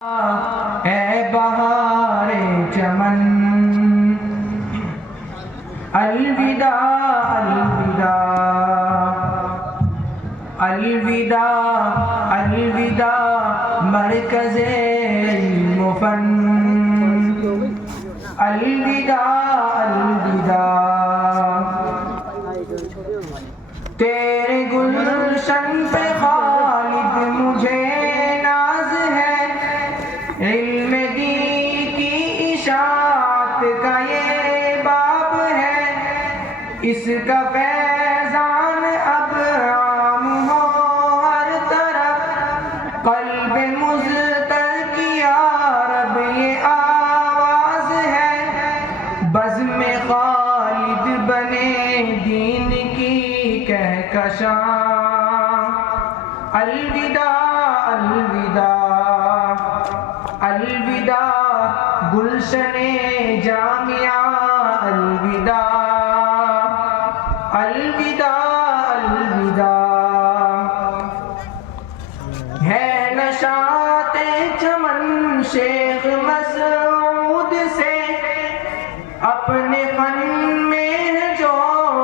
اے بہار چمن الوداع الوداع الوداع الوداع مرکز علم و فن الوداع الوداع تیرے گلشن پہ خالد مجھے ناز ہے علم دین کی اشاعت کا یہ باب ہے اس کا فیضان اب عام ہو ہر طرف قلب مضطر کی یا رب یہ آواز ہے بزم خالد بنے دین کی کہکشاں الوداع الوداع الوداع گلشن جامعہ الوداع الوداع الوداع ہے نشاط چمن شیخ مسعود سے اپنے فن میں جو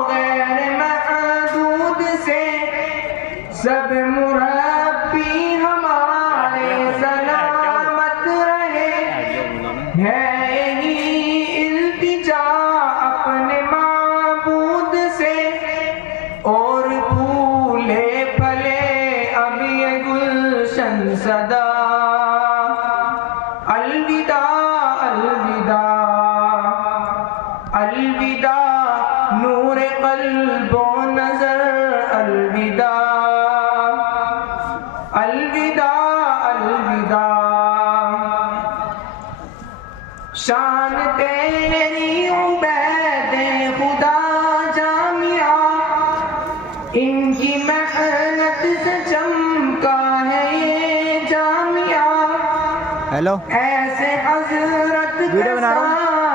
غیر محدود سے سب مربی ہمارے سلامت رہے ہے یہی التجا اپنے معبود سے اور پھولے پھلے اب یہ گلشن صدا الوداع الوداع الوداع نور قلب و نظر الوداع الوداع الوداع شان تیری عبید خدا جامعہ ان کی محنت سے چمکا ہے یہ جامعہ ہیلو ایسے حضرت ویڈیو بنا رہا ہوں